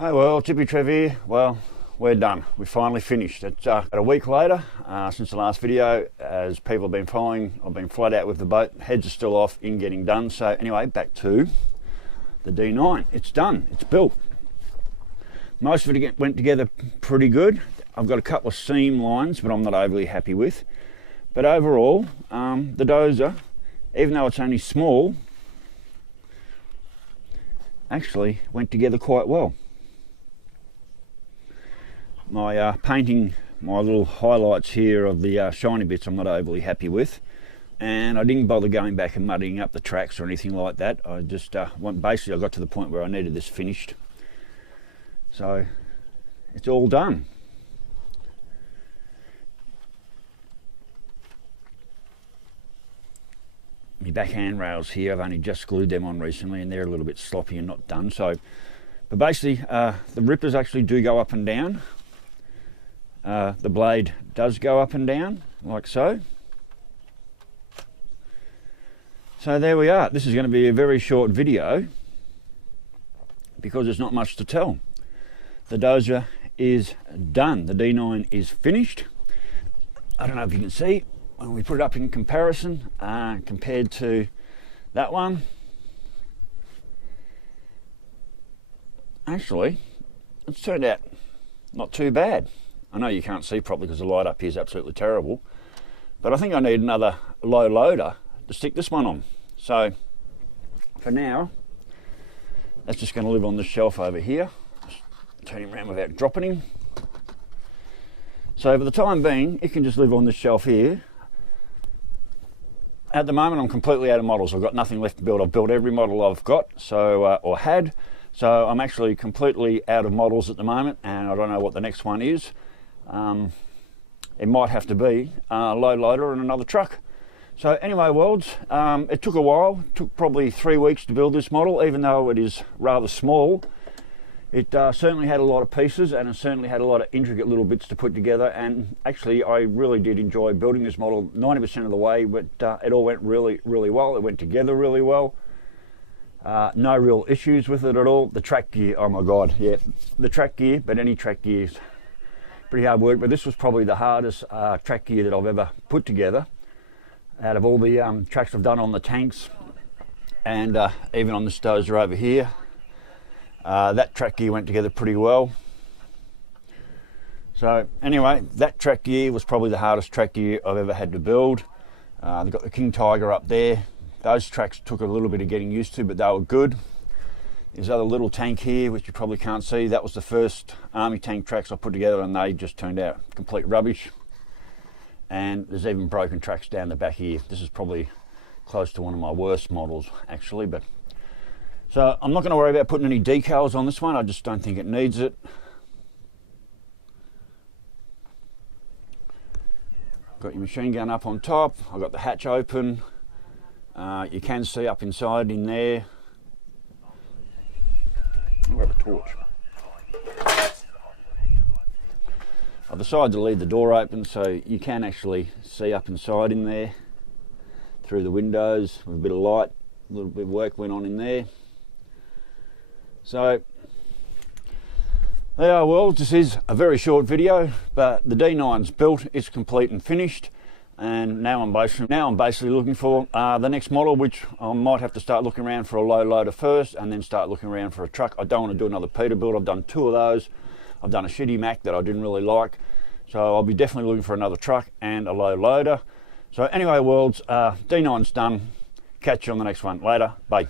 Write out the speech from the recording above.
Hey, well, Hippy Trev here. Well, we're done. We finally finished. It's a week later since the last video. As people have been following, I've been flat out with the boat. Heads are still off in getting done. So anyway, back to the D9. It's done. It's built. Most of it went together pretty good. I've got a couple of seam lines, but I'm not overly happy with. But overall, the Dozer, even though it's only small, actually went together quite well. My painting, my little highlights here of the shiny bits I'm not overly happy with, and I didn't bother going back and muddying up the tracks or anything like that. I just basically I got to the point where I needed this finished, so it's all done. My back handrails here, I've only just glued them on recently and they're a little bit sloppy and not done. So, but basically the rippers actually do go up and down. The blade does go up and down, like so. So there we are. This is going to be a very short video because there's not much to tell. The Dozer is done. The D9 is finished. I don't know if you can see when we put it up in comparison compared to that one. Actually, it's turned out not too bad. I know you can't see properly because the light up here is absolutely terrible, but I think I need another low loader to stick this one on. So for now, that's just going to live on the shelf over here. Just turn him around without dropping him. So for the time being, it can just live on the shelf here. At the moment, I'm completely out of models. I've got nothing left to build. I've built every model I've got, so or had. So I'm actually completely out of models at the moment, and I don't know what the next one is. It might have to be a low loader and another truck. So anyway, worlds, it took a while. It took probably 3 weeks to build this model, even though it is rather small. It certainly had a lot of pieces, and it certainly had a lot of intricate little bits to put together. And actually, I really did enjoy building this model 90% of the way, but it all went really, really well. It went together really well. No real issues with it at all. The track gear, oh my God, yeah, the track gear, but any track gear is pretty hard work, but this was probably the hardest track gear that I've ever put together out of all the tracks I've done on the tanks, and even on this Dozer over here. That track gear went together pretty well. So anyway, that track gear was probably the hardest track gear I've ever had to build. They've got the King Tiger up there. Those tracks took a little bit of getting used to, but they were good. There's other little tank here, which you probably can't see. That was the first army tank tracks I put together, and they just turned out complete rubbish. And there's even broken tracks down the back here. This is probably close to one of my worst models, actually. But so I'm not going to worry about putting any decals on this one. I just don't think it needs it. Got your machine gun up on top. I've got the hatch open. You can see up inside in there. I'll grab a torch. I've decided to leave the door open so you can actually see up inside in there through the windows with a bit of light. A little bit of work went on in there. So there are, well, this is a very short video, but the D9's built, it's complete and finished. And now I'm basically looking for the next model, which I might have to start looking around for a low loader first and then start looking around for a truck. I don't want to do another Peterbilt. I've done 2 of those. I've done a shitty Mack that I didn't really like. So I'll be definitely looking for another truck and a low loader. So anyway, worlds, D9's done. Catch you on the next one. Later. Bye.